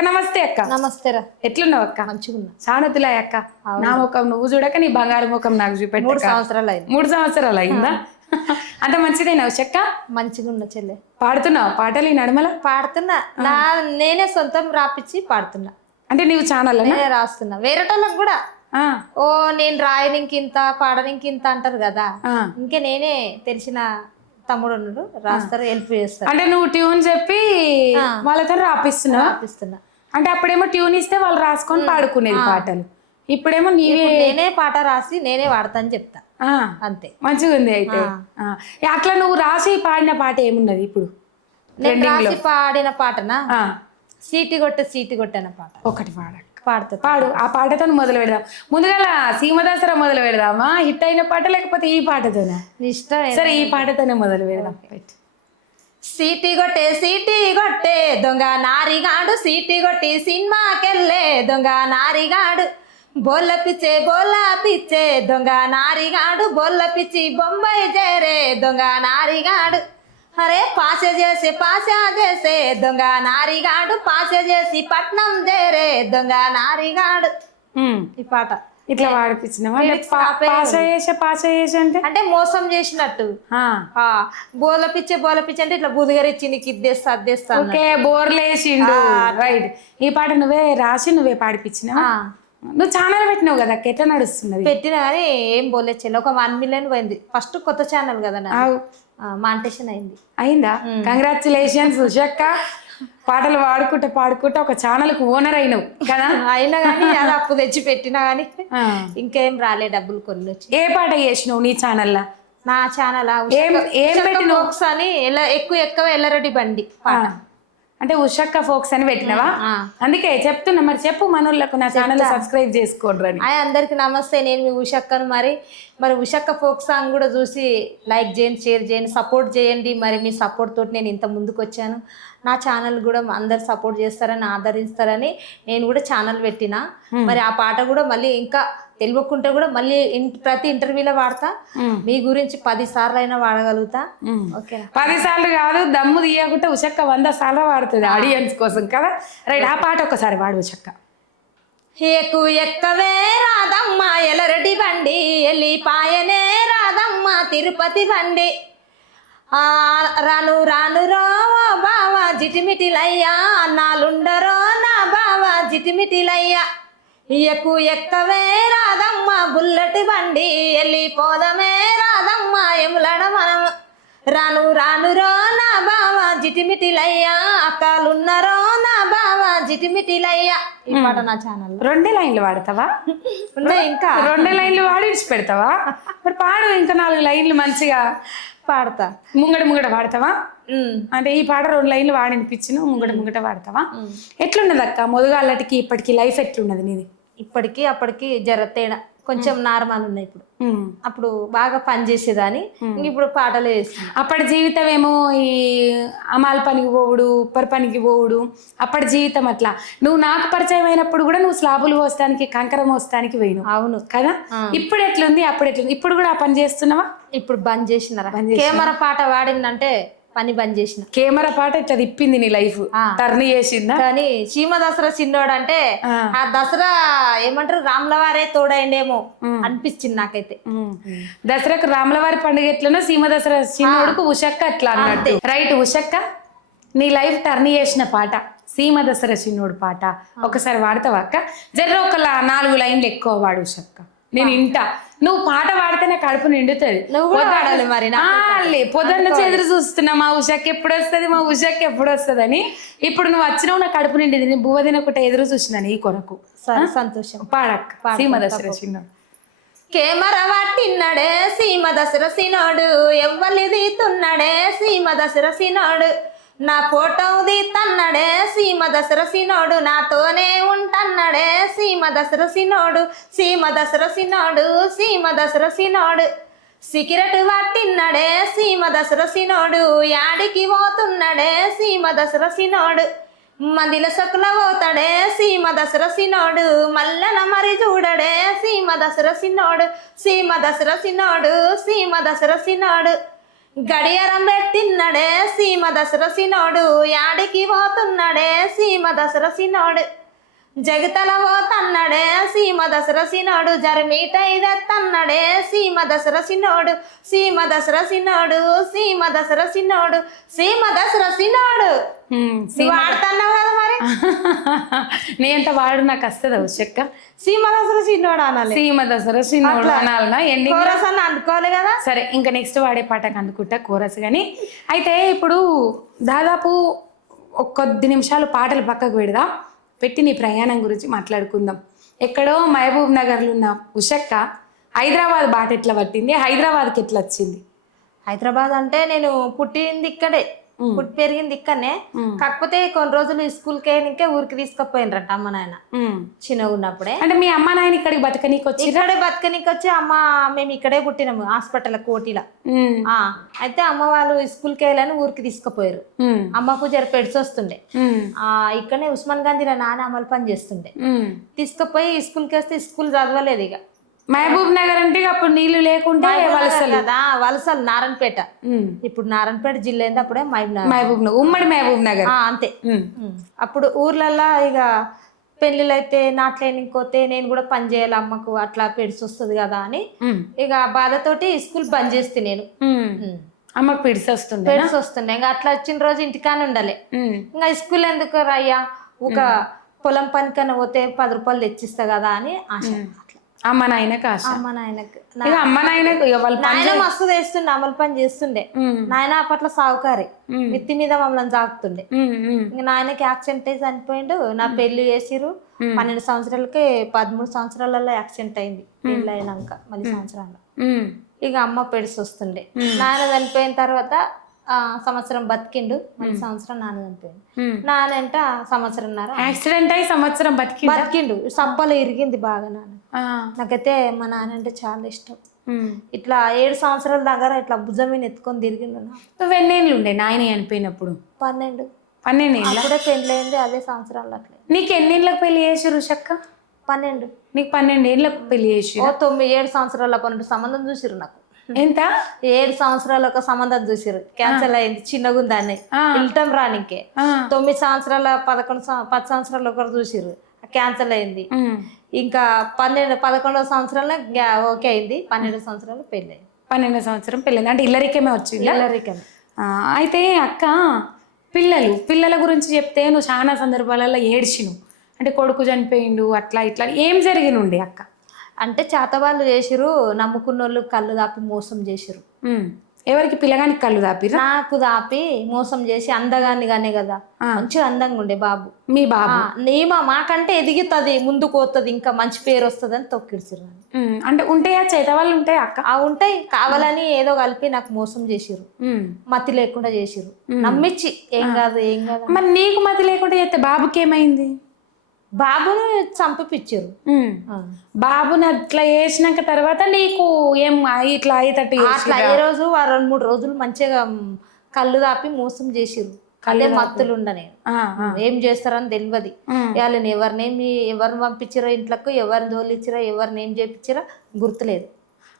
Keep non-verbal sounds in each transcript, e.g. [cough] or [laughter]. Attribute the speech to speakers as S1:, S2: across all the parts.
S1: అక్క నమస్తే అక్క.
S2: నమస్తేరా
S1: ఎట్లున్నావు అక్క?
S2: మంచిగున్నా.
S1: సానతులా అక్క. నా ముఖం నువ్వు చూడక నీ బంగారు ముఖం నాకు
S2: మూడు
S1: చూపెట్టు
S2: సంవత్సరాలు అయింది.
S1: మూడు సంవత్సరాలు అయిందా? [laughs] అంత మంచిదేనా చెక్క
S2: మంచిగున్న చెల్లె.
S1: పాడుతున్నావు? పాటలు ఈ నడుమల?
S2: పాడుతున్నా. నా నేనే సొంతం రాపిచ్చి పాడుతున్నా.
S1: అంటే నీవు ఛానల్
S2: నేనే రాస్తున్నా. వేరేటోళ్ళకి కూడా. ఓ నేను రాయనికి ఇంత పాడనికి ఇంత అంటారు కదా. ఇంకే నేనే తెలిసిన తమ్ముడు ఉన్నాడు. రాస్తారు హెల్ప్ చేస్తారు.
S1: అంటే నువ్వు ట్యూన్ చెప్పి వాళ్ళతో రాపిస్తున్నావు?
S2: రాపిస్తున్నా.
S1: అంటే అప్పుడేమో ట్యూన్ ఇస్తే వాళ్ళు రాసుకొని పాడుకునేది పాటలు. ఇప్పుడేమో నీవే
S2: నేనే పాట రాసి నేనే వాడతా అని చెప్తా.
S1: ఆ,
S2: అంతే.
S1: మంచిగా ఉంది అయితే. అట్లా నువ్వు రాసి పాడిన పాట ఏమున్నది ఇప్పుడు?
S2: నేను రాసి పాడిన పాటనా? సీటి కొట్టు సీటి కొట్టు అన్న పాట.
S1: ఒకటి పాడ
S2: పాడుతా
S1: పాడు. ఆ పాటతో మొదలు పెడదాం. ముందుగా సీమ దసరా మొదలు పెడదామా? హిట్ అయిన పాట లేకపోతే ఈ పాటతోనా?
S2: ఇష్టం
S1: సరే ఈ పాటతోనే మొదలు పెడదాం.
S2: సీటీ కొట్టే సీటీ కొట్టే దొంగ నారిగాడు. సీటీ కొట్టి సినిమాకెళ్ళే దొంగ నారిగాడు. బోల్ల పిచ్చే బోల్ల పిచ్చే దొంగ నారిగాడు. బోల్ల పిచ్చి బొంబాయి చేరే దొంగ నారిగాడు. అరే పాస చేసి పాస చేసే దొంగ నారిగాడు. పాస చేసి పట్నం చేరే దొంగ నారిగాడు. ఈ పాట.
S1: ఇట్లా పాడిపించినావా అంటే పాస పాస అంటే?
S2: అంటే మోసం చేసినట్టు. బోల పిచ్చే బోల పిచ్చి అంటే ఇట్లా బుదిగరిచ్చి నీకు ఇద్దేస్తా అద్దేస్తా.
S1: ఓకే బోర్లేసిండు. రైట్. ఈ పాట నువ్వే రాసి నువ్వే పాడిపించినావా?
S2: ఆ.
S1: నువ్వు ఛానల్ పెట్టినావు కదా ఎట్లా నడుస్తున్నది?
S2: పెట్టినా కానీ ఏం పోలేదు ఒక వన్ మిలియన్ పోయింది. ఫస్ట్ కొత్త ఛానల్ కదా. మాంటేషన్ అయింది.
S1: అయిందా? కంగ్రాచులేషన్స్ ఉషక్క. పాటలు పాడుకుంటా పాడుకుంటా ఒక ఛానల్కు ఓనర్ అయినావు కదా?
S2: అయినా కానీ [laughs] అది అప్పు తెచ్చి పెట్టినా కానీ. ఇంకేం రాలే డబ్బులు కొన్ని వచ్చి
S1: ఏ పాట చేసినావు నీ ఛానల్లా?
S2: నా ఛానల్?
S1: ఏం ఏం
S2: ఫోక్స్ అని ఎక్కువ ఎక్కువ ఎల్లరెడ్డి బండి పాట.
S1: అంటే ఉషక్క ఫోక్స్ అని పెట్టినావా. అందుకే చెప్తున్నా మరి చెప్పు మనోళ్ళకు నా ఛానల్ సబ్స్క్రైబ్ చేసుకోండి
S2: అందరికి నమస్తే నేను మీ ఉషక్కను మరి మరి ఉషక్క ఫోక్ సాంగ్ కూడా చూసి లైక్ చేయండి షేర్ చేయండి సపోర్ట్ చేయండి. మరి మీ సపోర్ట్ తోటి నేను ఇంత ముందుకు వచ్చాను. నా ఛానల్ కూడా అందరు సపోర్ట్ చేస్తారని ఆదరిస్తారని నేను కూడా ఛానల్ పెట్టిన. మరి ఆ పాట కూడా మళ్ళీ ఇంకా తెలియకుంటే కూడా మళ్ళీ ప్రతి ఇంటర్వ్యూలో వాడతా. మీ గురించి పది సార్లు అయినా వాడగలుగుతా. ఓకేనా
S1: పది సార్లు కాదు దమ్ము తీయకుంటే ఉషక్క వంద సార్లు వాడుతుంది ఆడియన్స్ కోసం కదా. రైట్ ఆ పాట ఒకసారి వాడు ఉషక్క.
S2: ఎక్కు ఎక్కవే రాదమ్మ ఎలరటి బండి ఎల్లిపాయనే రాదమ్మ తిరుపతి బండి. ఆ రాను రాను రో బావ జిటిమిటిలయ్యా అన్నాలుండరో నా బావ జిటిమిటిలయ్యా. ఎక్కు ఎక్కవే రాదమ్మ బుల్లటి బండి వెళ్ళిపోదమే రాదమ్మ ఎములడ మనం రాను రాను రో నా బావ జిటిమిటిలయ్యా అక్కలున్నరో నా బావ ఈ పాట నా ఛానల్
S1: రెండే లైన్లు వాడతావా?
S2: ఉన్నాయి ఇంకా.
S1: రెండే లైన్లు వాడి పెడతావా మరి పాడు ఇంకా నాలుగు లైన్లు మంచిగా.
S2: పాడతా.
S1: ముంగట ముంగట వాడతావా?
S2: ఉమ్.
S1: అంటే ఈ పాట రెండు లైన్లు వాడినిపించిన ముంగట ముంగట వాడతావా? ఎట్లున్నది అక్క మొదగాళ్ళకి ఇప్పటికి లైఫ్ ఎట్లున్నది నీది?
S2: ఇప్పటికి అప్పటికి జర తేడా కొంచెం నార్మల్ ఉన్నాయి ఇప్పుడు. అప్పుడు బాగా పని చేసేదాన్ని. ఇంక ఇప్పుడు పాటలు వేస్తున్నా.
S1: అప్పటి జీవితం ఏమో ఈ అమాల పనికి పోవుడు ఉప్పర్ పనికి పోవుడు అప్పటి జీవితం అట్లా. నువ్వు నాకు పరిచయం అయినప్పుడు కూడా నువ్వు స్లాబులు పోస్తానికి కంకర మోస్తానికి పోయినావు.
S2: అవును.
S1: కదా? ఇప్పుడు ఎట్లుంది? అప్పుడు ఎట్లుంది? ఇప్పుడు కూడా ఆ పని చేస్తున్నావా?
S2: ఇప్పుడు బంద్ చేసినారా? కెమెరా పాట వాడిందంటే పని బంద్ చేసిన.
S1: కెమెరా పాట ఇట్లా తిప్పింది నీ లైఫ్. టర్న్ చేసిందా?
S2: కానీ చీమ దసరా చిన్నోడు అంటే
S1: ఆ.
S2: దసరా ఏమంటారు? రాములవారే తోడైండేమో అనిపించింది నాకైతే.
S1: దసరాకు రాములవారి పండుగ ఎట్లనో సీమ దసరా చిన్నోడుకు ఉషక్క అట్లా అన్నట్టు. రైట్ ఉషక్క? నీ లైఫ్ టర్న్ చేసిన పాట. సీమ దసరా చిన్నోడు పాట. ఒకసారి వాడతావా అక్క? జర్ర ఒక నాలుగు లైన్లు ఎక్కువ వాడు ఉషక్క. నేను ఇంటా. నువ్వు పాట పాడితే నా కడుపు నిండుతుంది.
S2: నువ్వు మరి నా
S1: పొద్దున్న ఎదురు చూస్తున్నా మా ఉషకి ఎప్పుడు వస్తుంది మా ఉషకి ఎప్పుడు వస్తుంది అని ఇప్పుడు నువ్వు వచ్చినావు నా కడుపు నిండింది. నేను బువ్వ తినకుంటే ఎదురు చూసినాను ఈ కొరకు.
S2: సంతోషం.
S1: పాడక్క సీమ దసరా చిన్నోడు
S2: కెమెరా పట్టిన్నడే సీమ దసర సినోడు. ఎవ్వలి తీతున్నడే సీమ దసర సినోడు. నా ఫోటో తన్నడే సీమ దశరసినోడు నాతోనే ఉంటన్నడే సీమ దశరసినోడు సీమ దశరసినోడు సీమ దశరసినోడు సిగరెట్ పట్టిన్నడే సీమ దశరసినోడు యాడికి పోతున్నడే సీమ దశరసినోడు మందిల సొక్కుల పోతాడే సీమ దశరసినోడు మల్లన మరి చూడడే సీమ దశరసినోడు సీమ దశరసినోడు సీమ దశరసినోడు గడియారం పెట్టిన్నడే సీమ దశరసినోడు యాడికి పోతున్నాడే సీమ దశరసినోడు జగతల పోతన్నడే సీమ దసరసినోడు జరమీట ఇదెత్తన్నడే సీమ దసరసినోడు సీమ దసరసినోడు సీమ దసరసినోడు సీమ నువ్వు ఆడుతున్నావు కదా మరి? [laughs]
S1: నీ ఎంత వాడు నాకు వస్తుంది ఉషక్క
S2: సీమ దసరసినోడు అనాలి.
S1: సీమ దసరా సిన్నోడు అనాలనా? ఎండింగ్
S2: కోరస్ అని అనుకోవాలి కదా?
S1: సరే ఇంకా నెక్స్ట్ వాడే పాటకు అందుకుంటా కోరస్ కానీ అయితే ఇప్పుడు దాదాపు కొద్ది నిమిషాలు పాటలు పక్కకు పెడదా. పెట్టి నీ ప్రయాణం గురించి మాట్లాడుకుందాం. ఎక్కడో మహబూబ్ నగర్లో ఉన్న ఉషక్క హైదరాబాద్ బాట ఎట్లా పట్టింది. హైదరాబాద్కి ఎట్లా వచ్చింది
S2: హైదరాబాద్ అంటే నేను పుట్టింది ఇక్కడే. పుట్టి పెరిగింది ఇక్కడనే. కాకపోతే కొన్ని రోజులు స్కూల్కి ఇంకే ఊరికి తీసుకుపోయినరంట అమ్మ నాయన. చిన్నగా ఉన్నప్పుడే.
S1: అంటే మీ అమ్మ నాయన ఇక్కడికి బతకనీకి వచ్చి
S2: ఇక్కడే బతకనికి వచ్చి అమ్మ మేము ఇక్కడే పుట్టినాము హాస్పిటల్ కోటిలో. అయితే అమ్మ వాళ్ళు స్కూల్కి వెళ్ళని ఊరికి తీసుకుపోయారు. అమ్మకు జర పెడిసి వస్తుండే. ఆ ఇక్కడనే ఉస్మాన్ గాంధీలో నాన్న అమలు పని చేస్తుండే. తీసుకుపోయి స్కూల్కి వస్తే స్కూల్ చదవలేదు ఇక.
S1: మహబూబ్ నగర్ అంటే అప్పుడు నీళ్ళు లేకుంటే వలసలు.
S2: కదా వలసలు నారాయణపేట. ఇప్పుడు నారాయణపేట జిల్లా ఏంది? అప్పుడే మహబూబ్ నగర్
S1: మహబూబ్ నగర్ ఉమ్మడి మహబూబ్ నగర్
S2: అంతే. అప్పుడు ఊర్లల్లో ఇక పెళ్ళిళ్ళు అయితే నాట్లేనికి పోతే నేను కూడా పని చేయాలి అమ్మకు అట్లా పెడిసి వస్తుంది కదా అని. ఇక బాధతోటి స్కూల్ బంద్ చేస్తే నేను.
S1: అమ్మకు పిడిసి వస్తుండే
S2: పెడిసి వస్తుండే. ఇంకా అట్లా వచ్చిన రోజు ఇంటికానే ఉండాలి. ఇంకా స్కూల్ ఎందుకు రయ్యా ఒక పొలం పనికన్నా పోతే పది రూపాయలు తెచ్చిస్తా కదా అని ఆశ.
S1: అమ్మ నాయన కాశ
S2: అమ్మ నాయనకు.
S1: ఇక అమ్మ నాయనకు ఇక వాళ్ళు
S2: నాయన మస్తు తెస్తుండే అమలు పని చేస్తుండే. నాయన అప్పట్లో సాగుకారి. మిత్తి మీద మమ్మల్ని సాగుతుండే ఇంక నాయనకి యాక్సిడెంట్ అయి చనిపోయిండు. నా పెళ్ళి చేసిరు పన్నెండు సంవత్సరాలకి పదమూడు సంవత్సరాలలో యాక్సిడెంట్ అయింది. పెళ్ళి అయినాక మళ్ళీ సంవత్సరాలు. ఇక అమ్మ పెడిసి వస్తుండే నాన్న చనిపోయిన తర్వాత సంవత్సరం బతికిండు. మళ్ళీ సంవత్సరం నాన్న. నాన్న అంట సంవత్సరంన్నర.
S1: యాక్సిడెంట్ అయి సంవత్సరం బతికి
S2: బతికిండు. సంపలు ఇరిగింది బాగా నాన్న. నాకైతే మా నాన్న అంటే చాలా ఇష్టం. ఇట్లా ఏడు సంవత్సరాల దగ్గర ఇట్లా భుజం మీద ఎత్తుకొని తిరిగిండు
S1: నువ్వు ఎన్నేళ్ళు ఉండే నాయన చనిపోయినప్పుడు
S2: పన్నెండు.
S1: పన్నెండేళ్ళ
S2: అప్పుడే పెళ్ళయింది అదే సంవత్సరాలు అట్లే.
S1: నీకు ఎన్నేళ్ళకి పెళ్ళి చేసి రుషక్క
S2: పన్నెండు.
S1: నీకు పన్నెండేళ్ళకి పెళ్ళి చేసి
S2: తొమ్మిది ఏడు సంవత్సరాల పన్నెండు సంబంధం చూసిరు నాకు.
S1: ఎంత?
S2: ఏడు సంవత్సరాల ఒక సంబంధం చూసిరు క్యాన్సల్ అయింది. చిన్నగా ఉందని
S1: ఆ.
S2: వెళ్ళటం రానికే. తొమ్మిది సంవత్సరాల పదకొండు పది సంవత్సరాలు ఒకరు చూసిరు క్యాన్సల్ అయింది. ఇంకా పన్నెండు పదకొండవ సంవత్సరంలో ఓకే అయింది. పన్నెండు సంవత్సరాలు పెళ్ళి
S1: పన్నెండో సంవత్సరం పెళ్ళింది అంటే ఇల్లరికమే వచ్చిందా?
S2: ఇల్లరికం.
S1: ఆ, అయితే అక్క పిల్లలు పిల్లల గురించి చెప్తే నువ్వు చాలా సందర్భాలలో ఏడ్చిను అంటే కొడుకు చనిపోయిండు అట్లా ఇట్లా. ఏం జరిగినుండి అక్క?
S2: అంటే చేతవాళ్ళు చేసిరు నమ్ముకున్న వాళ్ళు కళ్ళు దాపి మోసం చేసిరు.
S1: ఎవరికి పిల్లగానికి కళ్ళు దాపిరా
S2: నాకు దాపి మోసం చేసి అందగాని గానే కదా. మంచిగా అందంగా ఉండే బాబు.
S1: మీ బాబు.
S2: నీమా మాకంటే ఎదుగుతుంది ముందుకు పోతుంది ఇంకా మంచి పేరు వస్తుంది అని తొక్కిడిచిరు.
S1: అంటే ఉంటాయా? చేత వాళ్ళు ఉంటాయా అక్క?
S2: ఆ ఉంటాయి. కావాలని ఏదో కలిపి నాకు మోసం చేసిరు. మతి లేకుండా చేసిరు నమ్మిచ్చి. ఏం కాదు ఏం కాదు.
S1: మరి నీకు మతి లేకుండా చేస్తే బాబుకి ఏమైంది?
S2: బాబును చంపిపిచ్చారు.
S1: బాబుని అట్లా చేసినాక తర్వాత నీకు ఏం ఇట్లా అయ్యేటట్టు
S2: అట్లా ఏ రోజు రెండు మూడు రోజులు మంచిగా కళ్ళు దాపి మోసం చేసిరు అదే మత్తులు ఉండనే. ఏం చేస్తారని తెలియదు. వాళ్ళని ఎవరినేమి ఎవరిని పంపించారో ఇంట్లోకి ఎవరిని తోలిచ్చిరో ఎవరిని ఏం చేపించారో గుర్తులేదు.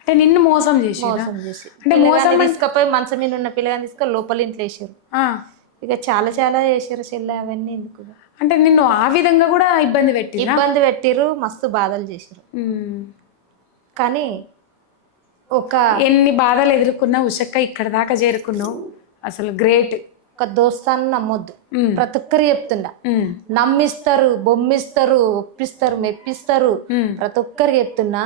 S1: అంటే నిన్ను మోసం చేసి
S2: మోసం చేసి.
S1: అంటే మోసం
S2: తీసుకపోయి మంచం మీద ఉన్న పిల్లగాని తీసుకొని లోపల ఇంట్లో వేసారు ఇక చాలా చాలా చేసారు చెల్లె అవన్నీ ఎందుకు
S1: అంటే నిన్ను ఆ విధంగా కూడా ఇబ్బంది పెట్టి
S2: ఇబ్బంది పెట్టిరు మస్తు బాధలు చేసిరు కానీ ఒక
S1: ఎన్ని బాధలు ఎదుర్కొన్నా ఉషక్క ఇక్కడ దాకా చేరుకున్నావు. అసలు గ్రేట్.
S2: ఒక దోస్తాన్ని నమ్మొద్దు. ప్రతి ఒక్కరు చెప్తుండా. నమ్మిస్తారు బొమ్మిస్తారు ఒప్పిస్తారు మెప్పిస్తారు. ప్రతి ఒక్కరు చెప్తున్నా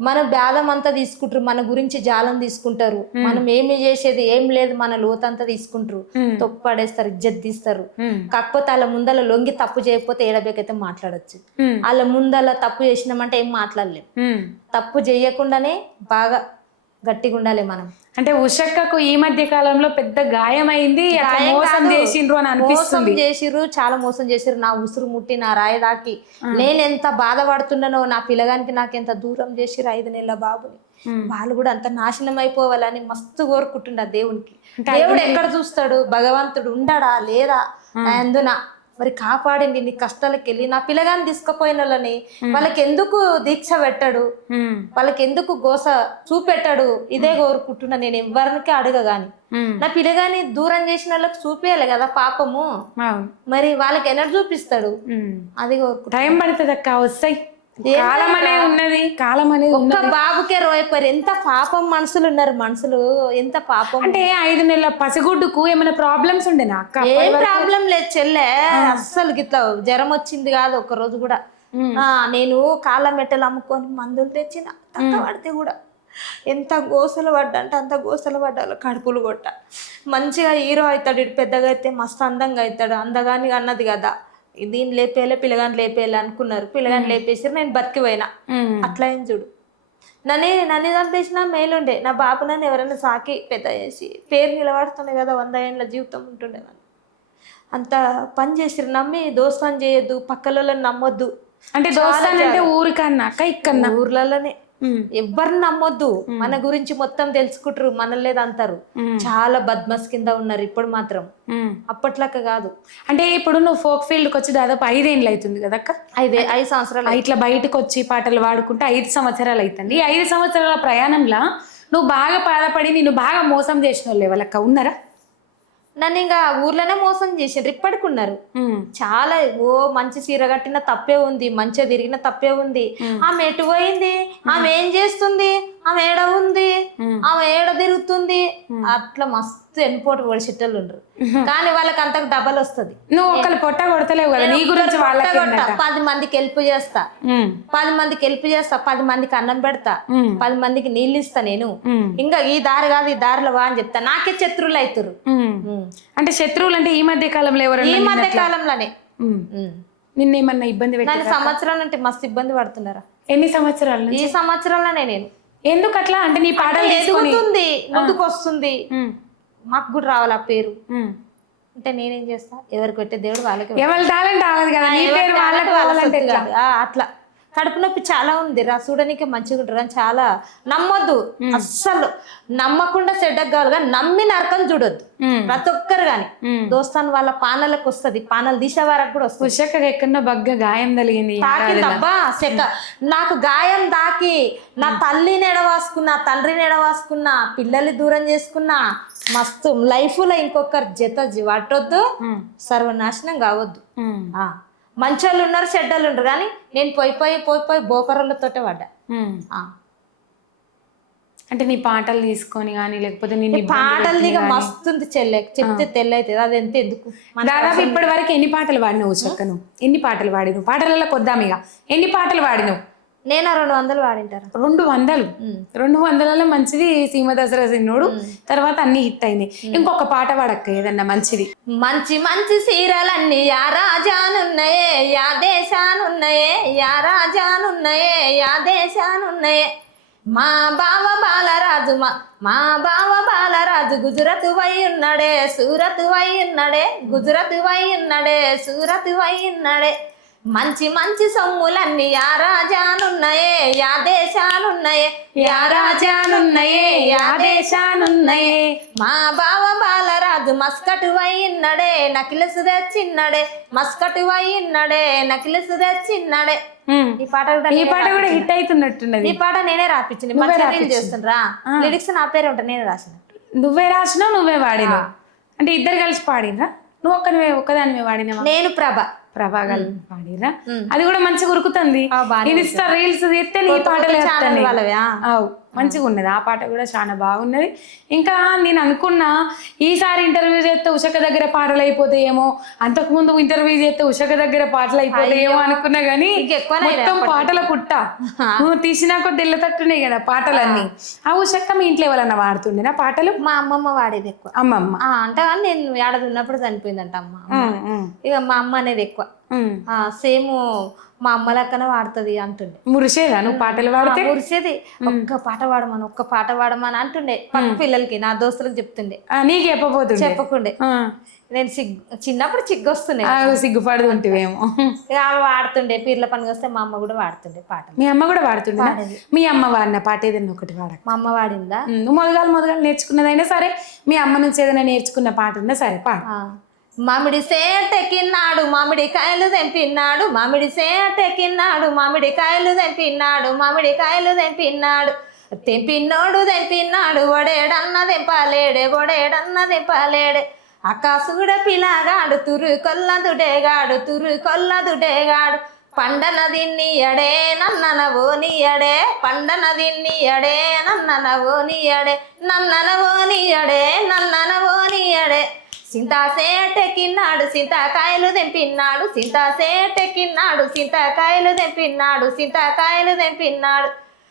S2: మన భేదం అంతా తీసుకుంటారు మన గురించి జాలం తీసుకుంటారు. మనం ఏమి చేసేది ఏం లేదు మన లోతంతా తీసుకుంటారు.
S1: ఉమ్,
S2: తప్పు పడేస్తారు ఇజ్జత్ తీస్తారు.
S1: ఉమ్,
S2: కాకపోతే వాళ్ళ ముందల లొంగి తప్పు చేయకపోతే ఏడబేకైతే మాట్లాడొచ్చు. వాళ్ళ ముందల తప్పు చేసినామంటే ఏం మాట్లాడలేం. తప్పు చేయకుండానే బాగా గట్టిగా ఉండాలి మనం.
S1: అంటే ఉషక్కకు ఈ మధ్య కాలంలో పెద్ద
S2: గాయం
S1: మోసం
S2: కాదు.
S1: చేసిండ్రు అని
S2: మోసం
S1: అనిపిస్తుంది.
S2: చేసిర్రు చాలా మోసం చేసిర్రు. నా ఉసురు ముట్టి నా రాయి దాకి నేను ఎంత బాధపడుతున్నానో నా పిల్లగానికి నాకు ఎంత దూరం చేసిర్రు ఐదు నెలల బాబుని. వాళ్ళు కూడా అంత నాశనం అయిపోవాలని మస్తు కోరుకుంటుండ దేవునికి. దేవుడు ఎక్కడ చూస్తాడు? భగవంతుడు ఉండడా? లేదా? అందున మరి కాపాడింది నీ కష్టాలకు వెళ్ళి నా పిల్లగాని తీసుకుపోయిన వాళ్ళని వాళ్ళకి ఎందుకు దీక్ష పెట్టాడు? వాళ్ళకి ఎందుకు గోస చూపెట్టాడు? ఇదే కోరుకుంటున్నా నేను ఎవరికి అడగగాని. నా పిల్లగాని దూరం చేసిన వాళ్ళకి చూపించాలి కదా పాపము. మరి వాళ్ళకి ఎన్నడు చూపిస్తాడు. అది కోరుకుంటా
S1: టైం పడుతుంది అక్క వస్తాయి. కాలం అనేది ఉన్నది కాలం అనేది
S2: ఒక్క బాబుకే రోయపోయారు ఎంత పాపం మనుషులు ఉన్నారు మనుషులు ఎంత పాపం?
S1: అంటే ఐదు నెలల పసిగుడ్డుకు ఏమైనా ప్రాబ్లమ్స్ ఉండేనా అక్క?
S2: ఏం ప్రాబ్లం లేదు చెల్లె. అస్సలు గిట్లా జ్వరం వచ్చింది కాదు ఒక రోజు కూడా. ఆ నేను కాళ్ళ మెట్టలు అమ్ముకొని మందులు తెచ్చిన. తక్క పడితే కూడా. ఎంత గోసలు పడ్డా అంటే అంత గోసలు పడ్డా కడుపులు కొట్ట. మంచిగా హీరో అవుతాడు ఇటు పెద్దగా అయితే మస్తు అందంగా అవుతాడు. అందగాని అన్నది కదా. దీన్ని లేపేయాలి పిల్లగాని లేపేయాలి అనుకున్నారు. పిల్లగాని లేపేసారు నేను బతికిపోయినా
S1: ఉమ్,
S2: అట్లా ఏం చూడు. నన్ను నన్ను చంపేసినా మేలుండే. నా బాబు నన్ను ఎవరైనా సాకి పెద్ద చేసి పేరు నిలబడుతుండే కదా వంద ఏళ్ళ జీవితం ఉంటుండే నన్ను అంత పని చేసిరు నమ్మి దోస్తాన్ చేయొద్దు పక్కల నమ్మొద్దు.
S1: అంటే దోస్తాన్ అంటే ఊరికన్నా అక్క ఇక్కన్నా?
S2: ఊర్లలోనే.
S1: ఉమ్,
S2: ఎవ్వరిని నమ్మొద్దు. మన గురించి మొత్తం తెలుసుకుంటారు మనలేదు అంటారు చాలా బద్మస్ కింద ఉన్నారు ఇప్పుడు మాత్రం.
S1: ఉమ్.
S2: అప్పట్లక్క కాదు.
S1: అంటే ఇప్పుడు నువ్వు ఫోక్ ఫీల్డ్కి వచ్చి దాదాపు ఐదేళ్ళు అవుతుంది కదా అక్క?
S2: ఐదే ఐదు సంవత్సరాలు
S1: ఇట్లా బయటకు వచ్చి పాటలు పాడుకుంటే ఐదు సంవత్సరాలు అవుతుంది ఈ ఐదు సంవత్సరాల ప్రయాణంలో నువ్వు బాగా బాధపడి నిన్ను బాగా మోసం చేసిన వాళ్ళు ఎవరక్క ఉన్నారా?
S2: నన్ను ఇంకా ఊర్లోనే మోసం చేసిండ్రు ఇప్పటికి ఉన్నారు
S1: ఉమ్,
S2: చాలా ఓ మంచి చీర కట్టిన తప్పే ఉంది మంచిగా తిరిగిన తప్పే ఉంది. ఆమె ఎటు పోయింది? ఆమె ఏం చేస్తుంది? ఆమె ఏడ ఉంది? ఆమె ఏడ తిరుగుతుంది? అట్లా మస్తు ఎన్పోటు పొడిచిట్టలు ఉండరు. కానీ వాళ్ళకి అంతకు డబల్ వస్తుంది.
S1: నువ్వు ఒకళ్ళు పొట్ట కొడతలేవు కదా నీ గురించి వాళ్ళకి?
S2: పది మందికి హెల్ప్ చేస్తా. పది మందికి హెల్ప్ చేస్తా. పది మందికి అన్నం పెడతా. పది మందికి నీళ్ళు ఇస్తా నేను. ఇంకా ఈ దారి కాదు ఈ దారిలో వా అని చెప్తా. నాకే శత్రువులు అవుతారు.
S1: అంటే శత్రువులు అంటే ఈ మధ్య కాలంలో
S2: ఈ
S1: ఎవరన్నా
S2: మధ్య కాలంలోనే.
S1: ఉమ్. నిన్నేమన్నా ఇబ్బంది పెట్టి
S2: నన్ను సంవత్సరం నుండి మస్తు ఇబ్బంది పడుతున్నారా?
S1: ఎన్ని సంవత్సరాల
S2: ఈ సంవత్సరంలోనే నేను.
S1: ఎందుకు అట్లా అంటే నీ పాటలు తీసుకొని
S2: ఎదుగుతుంది ముందుకు వస్తుంది మాకు కూడా రావాలి ఆ పేరు. అంటే నేనేం చేస్తా? ఎవరికి పెట్టే దేవుడు వాళ్ళకి
S1: ఎవరి టాలెంట్ ఆగదు కదా నీ పేరు వాళ్ళకి
S2: అట్లా. కడుపు నొప్పి చాలా ఉంది. రా చూడడానికి మంచిగా ఉంటారు కానీ చాలా నమ్మొద్దు. అస్సలు నమ్మకుండా చెడ్డకు కావాలి కానీ నమ్మి నరకం చూడొద్దు. ప్రతి ఒక్కరు కానీ
S1: ఉమ్.
S2: దోస్తాన్ వాళ్ళ పానలకు వస్తది. పానలు తీసే వరకు కూడా వస్తుంది.
S1: ఉషక్క ఎక్కడో బగ్గ గాయం తగిలింది
S2: తాకిందబ్బా చెక్క నాకు గాయం దాకి నా తల్లిని ఎడవాసుకున్నా తండ్రిని ఎడవాసుకున్నా పిల్లల్ని దూరం చేసుకున్నా మస్తు లైఫ్లో ఇంకొకరు జత పట్టొద్దు. సర్వనాశనం కావద్దు. మంచోళ్ళు ఉన్నారు చెడ్డోళ్ళు ఉండరు కానీ నేను పోయి పోయి పోయి పోయి బోకరోళ్ళతోటే పడ్డా.
S1: అంటే నీ పాటలు తీసుకొని కానీ లేకపోతే ఇబ్బంది
S2: పాటలు దిగ. మస్తుంది చెల్లె చెప్తే తెల్లైతుంది. అది ఎంత ఎందుకు?
S1: దాదాపు ఇప్పటి వరకు ఎన్ని పాటలు పాడినావు ఉషక్క నువ్వు ఎన్ని పాటలు పాడినావు పాటలలో కొద్దాం ఇక. ఎన్ని పాటలు పాడినావు
S2: నేను రెండు వందలు వాడింటారు?
S1: రెండు వందలు. రెండు వందలలో మంచిది సీమ దసరా సిన్నోడు తర్వాత అన్ని హిట్ అయింది. ఇంకొక పాట పాడక్క ఏదన్నా మంచిది.
S2: మంచి మంచి సీరలన్నీ యా రాజానున్నాయే యా దేశానున్నాయే యా రాజానున్నాయే యా దేశానున్నాయే. మా బావ బాలరాజు మా మా బావ బాలరాజు గుజరాత్ వై ఉన్నాడే సూరత్ వై ఉన్నాడే గుజరాత్ వై ఉన్నాడే సూరత్ వై ఉన్నాడే. మంచి మంచి సొమ్ములన్నీ యా రాజానున్నాయే యా దేశానున్నాయే యా రాజానున్నాయే యా
S1: దేశానున్నాయే.
S2: మా బావ బాలరాజు మస్కటు వైన్నడే నకిలసు తెచ్చిన్నడే మస్కటు వైన్నడే నకిలసు తెచ్చిన్నడే. ఈ పాట కూడా
S1: ఈ పాట కూడా. హిట్ అవుతున్నట్టున్నది.
S2: ఈ పాట నేనే రాపించింది చేస్తుండ్రా. లిరిక్స్ నా పేరు ఉంటా నేనే రాసిన.
S1: నువ్వే రాసినావు నువ్వే వాడినావు. అంటే ఇద్దరు కలిసి పాడినరా నువ్వు ఒక్కనివే ఒక్కదానివే వాడినవా?
S2: నేను ప్రభ.
S1: ప్రభా కలిపి పాడిరా అది కూడా మంచిగా ఉరుకుతుంది. ఇన్స్టా రీల్స్ తీస్తే నీ పాటలు మంచిగా ఉన్నది. ఆ పాట కూడా చాలా బాగున్నది. ఇంకా నేను అనుకున్నా ఈసారి ఇంటర్వ్యూ చేస్తే ఉషక దగ్గర పాటలు అయిపోతాయేమో. అంతకు ముందు ఇంటర్వ్యూ చేస్తే ఉషక దగ్గర పాటలు అయిపోతాయేమో అనుకున్నా గానీ
S2: ఇంకెక్కువనే
S1: మొత్తం పాటల. పుట్ట. నువ్వు తీసినా కొద్ది తట్టున్నాయి కదా పాటలన్నీ. ఆ ఉషక్క మీ ఇంట్లో ఎవరన్నా వాడుతుండేనా పాటలు?
S2: మా అమ్మమ్మ వాడేది ఎక్కువ.
S1: అమ్మమ్మ.
S2: అంటే కానీ నేను ఏడాది ఉన్నప్పుడు చనిపోయిందంట అమ్మ. ఇక మా అమ్మ అనేది ఎక్కువ. సేమ్ మా అమ్మ లెక్కన వాడుతుంది అంటుండే.
S1: మురిసేదా? నువ్వు పాటలు పాడితే?
S2: మురిసేది. ఒక్క పాట పాడమని ఒక్క పాట పాడమని అంటుండే. పక్క పిల్లలకి నా దోస్తులకు చెప్తుండే.
S1: నీకు చెప్పబోతుండే?
S2: చెప్పకుండే. నేను సిగ్గు చిన్నప్పుడు చిగ్గొస్తుండే
S1: ఆ, సిగ్గుపడుతుంటివేమో.
S2: ఇక ఆమె వాడుతుండే. పీర్ల పండుగ వస్తే మా అమ్మ కూడా వాడుతుండే పాటలు.
S1: మీ అమ్మ కూడా పాడుతుండేనా మీ అమ్మ వాడిన పాట ఏదైనా ఒకటి పాడక
S2: మా అమ్మ వాడిందా?
S1: నువ్వు మొదగాలు మొదగాలు నేర్చుకున్నదైనా సరే మీ అమ్మ నుంచి ఏదైనా నేర్చుకున్న పాట ఉన్నా సరే
S2: ఆ. మామిడి సేటెక్కిన్నాడు మామిడి కాయలు తెంపిన్నాడు మామిడి సేటెక్కిన్నాడు మామిడి కాయలు తెంపిన్నాడు మామిడి కాయలు తెంపిన్నాడు. తెంపిన్నోడు తెంపిన్నాడు ఒడేడన్న తెంపాలేడే ఒడేడన్న తెంపాలేడే. అకాసుడ పిలాగాడు తురు కొల్ల దుడేగాడు తురు కొల్ల దుడేగాడు పండన దిన్నియడే నన్నన నీయడే పండన దిన్నియడే నన్నన ఓనియడే నన్నన ఓనియడే నన్నన నీయడే సింతాసేటెక్కిన్నాడు సింతాకాయలు తెంపిన్నాడు సింతాసేటెక్కిన్నాడు సింతాకాయలు తెంపిన్నాడు సింతాకాయలు తెంపిన్నాడు.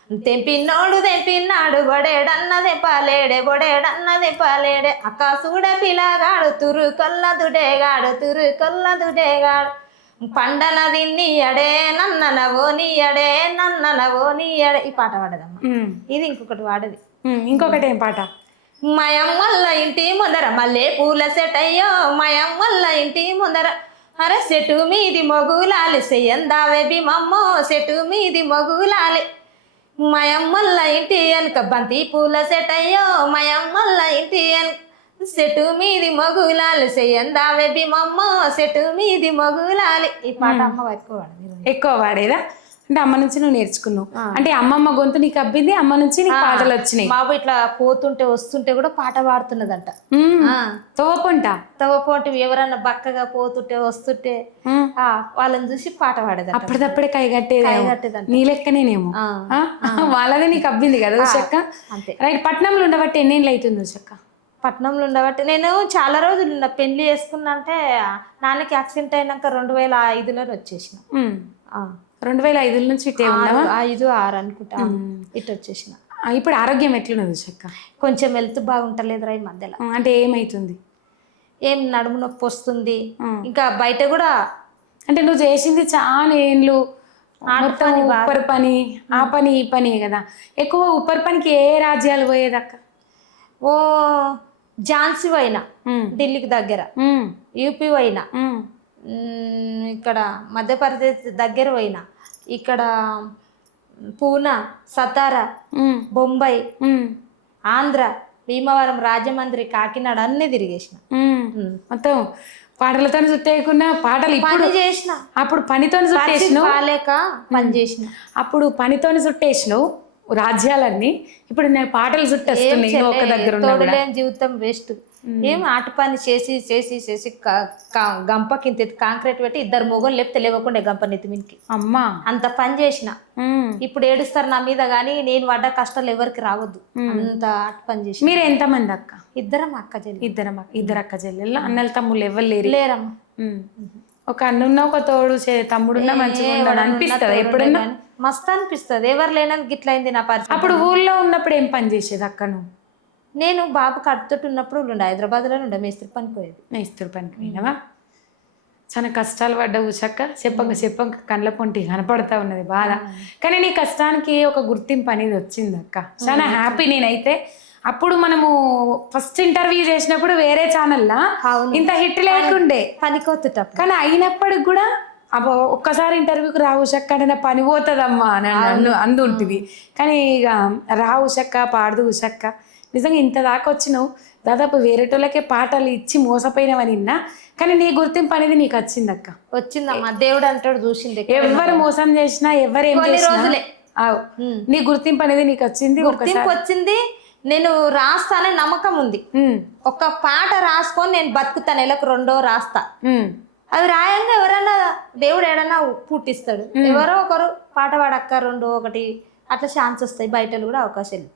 S2: తెంపిన్నోడు తెంపిన్నాడు బొడేడన్న తెంపాలేడే బొడేడన్న తెంపాలేడే. అక్కాసుడ పిల్లగాడు తురు కొల్ల దుడేగాడు తురు కొల్ల దుడేగాడు. పండన దిన్నియడే నన్నన ఓనియడే నన్నన ఓనియడే. ఈ పాట పాడదమ్మా. ఇది ఇంకొకటి వాడది.
S1: ఇంకొకటి ఏం పాట?
S2: మయం వల్ల ఇంటి ముందర మల్లె పూల సెట్ అయ్యో మయం వల్ల ఇంటి ముందర. అరే సెటు మీది మొగులాలి చెయ్యందావే భీమమ్మో సెటు మీది మొగులాలి. మయం వల్ల ఇంటి వెనుక బంతి పూల సెట్ అయ్యో మయం వల్ల ఇంటి వెనుక సెటు మీది మొగులాలి చెయ్యందావే భీమమ్మో సెటు మీది మొగులాలి. ఈ పాట అమ్మ ఎక్కువ.
S1: ఎక్కువ వాడేదా అంటే అమ్మ నుంచి నువ్వు నేర్చుకున్నావు. అంటే అమ్మమ్మ గొంతు నీకు అబ్బింది అమ్మ నుంచి నీకు పాటలు వచ్చినాయి.
S2: మాబు ఇట్లా పోతుంటే వస్తుంటే కూడా పాట పాడుతున్నదంట.
S1: తోపుంట
S2: తవ్వపోటు ఎవరన్నా బక్కగా పోతుంటే వస్తుంటే వాళ్ళని చూసి పాట పాడేదట.
S1: అప్పటిదప్పుడే కైగట్టేదేమో
S2: కట్టేదంట.
S1: నీ లెక్కనేనేమో? వాళ్ళదే నీకు అబ్బింది కదా ఉషక్క?
S2: అంతే.
S1: రైట్ పట్నంలో ఉండబట్టి ఎన్నేళ్ళు అవుతుంది ఉషక్క?
S2: పట్నంలో ఉండబట్టి నేను చాలా రోజులు ఉన్న పెళ్ళి చేసుకున్నా అంటే నాన్నకి యాక్సిడెంట్ అయినాక రెండు వేల ఐదులో వచ్చేసిన.
S1: రెండు వేల ఐదుల నుంచి ఇటే ఉన్నావా
S2: ఐదు ఆరు అనుకుంటా. ఇటు వచ్చేసిన
S1: ఇప్పుడు ఆరోగ్యం ఎట్లున్నది ఉషక్క
S2: కొంచెం హెల్త్ బాగుంటలేదురా ఈ మధ్యలో.
S1: అంటే ఏమైతుంది?
S2: ఏం నడుము నొప్పి వస్తుంది. ఇంకా బయట కూడా
S1: అంటే నువ్వు చేసింది చాలా ఏండ్లు? మొత్తం ఉప్పర్ పని ఆ పని ఈ పని కదా. ఎక్కువ ఉప్పర్ పనికి ఏ రాజ్యాలు పోయేదక్క?
S2: ఓ ఝాన్సీ పోయినా ఢిల్లీకి దగ్గర. యూపీ పోయినా. ఇక్కడ మధ్యప్రదేశ్ దగ్గర పోయినా. ఇక్కడ పూనా సతారా బొంబాయి ఆంధ్ర భీమవరం రాజమండ్రి కాకినాడ అన్ని తిరిగేసిన.
S1: మొత్తం పాటలతో చుట్టేయకుండా పాటలు ఇప్పుడు
S2: పని చేసిన.
S1: అప్పుడు పనితో చుట్టేసినావు?
S2: కాలేక పని చేసిన.
S1: అప్పుడు పనితోని చుట్టేసినావు రాజ్యాలన్నీ? ఇప్పుడు నేను పాటలు చుట్టేస్తున్నాయి ఒక దగ్గర
S2: జీవితం వేస్ట్ ఏం ఆట పని చేసి చేసి చేసి క- క- గంపకి ఇంత ఎత్తు కాంక్రీట్ పెట్టి ఇద్దరు మొగలు లేపితే లేవకుండా గంప నెత్తిమినికి
S1: అమ్మా.
S2: అంత పని చేసిన. ఇప్పుడు ఏడుస్తారు నా మీద కానీ నేను పడ్డ కష్టాలు ఎవరికి రావద్దు. అంత ఆట పని చేసిన.
S1: మీరు ఎంతమంది అక్క?
S2: ఇద్దరం అక్క చెల్లి
S1: ఇద్దరు ఇద్దరు అక్క చెల్లెళ్ళు అన్నల తమ్ముళ్ళు ఎవరు లేరు?
S2: లేరమ్మా.
S1: ఒక అన్నున్న ఒక తోడు చే- తమ్ముడున్నా మంచిగా ఉన్నాడు అనిపిస్తుంది ఎప్పుడన్నా?
S2: మస్తు అనిపిస్తుంది. ఎవరు లేనందుకు ఇట్లా అయింది నా పరిస్థితి.
S1: అప్పుడు ఊళ్ళో ఉన్నప్పుడు ఏం పని చేసేది అక్క నువ్వు?
S2: నేను బాబు ఉన్నప్పుడు ఉండే హైదరాబాద్లో ఉండే మేస్త్రి పనికి పోయేది.
S1: మేస్త్రి పనికి పోయినావా? చాలా కష్టాలు పడ్డావు ఉషక్క. చెప్పక చెప్పక కండ్ల పొంటి కనపడతా ఉన్నది బాధ. కానీ నీ కష్టానికి ఒక గుర్తింపు అనేది వచ్చింది అక్క. చాలా హ్యాపీ నేనైతే. అప్పుడు మనము ఫస్ట్ ఇంటర్వ్యూ చేసినప్పుడు వేరే ఛానల్లా. ఇంత హిట్ లేకుండే.
S2: పనికొత్తుటప్పుడు
S1: కానీ అయినప్పటికి కూడా అబ్బో ఒక్కసారి ఇంటర్వ్యూకి రావు అంటే నా పని పోతుందమ్మా అని అన్ను అందు ఉంటుంది కానీ ఇక రావు షక్క పాడదు ఉషక్క. నిజంగా ఇంత దాకా వచ్చినావు. దాదాపు వేరేటోళ్ళకే పాటలు ఇచ్చి మోసపోయినావని విన్నా కానీ నీ గుర్తింపు అనేది నీకు వచ్చింది అక్క
S2: వచ్చిందమ్మా. దేవుడు అంటాడు చూసింది
S1: ఎవరు మోసం చేసినా ఎవరు ఏం
S2: రోజులే.
S1: నీ గుర్తింపు అనేది నీకు వచ్చింది
S2: గుర్తింపు వచ్చింది. నేను రాస్తానే నమ్మకం ఉంది. ఒక పాట రాసుకొని నేను బతుకుతా నెలకు రెండో రాస్తా. అవి రాయంగా ఎవరైనా దేవుడు ఏడన్నా పుట్టిస్తాడు. ఎవరో ఒకరు పాట పాడక్క రెండు ఒకటి అట్లా ఛాన్స్ వస్తాయి. బయటలు కూడా అవకాశాలు.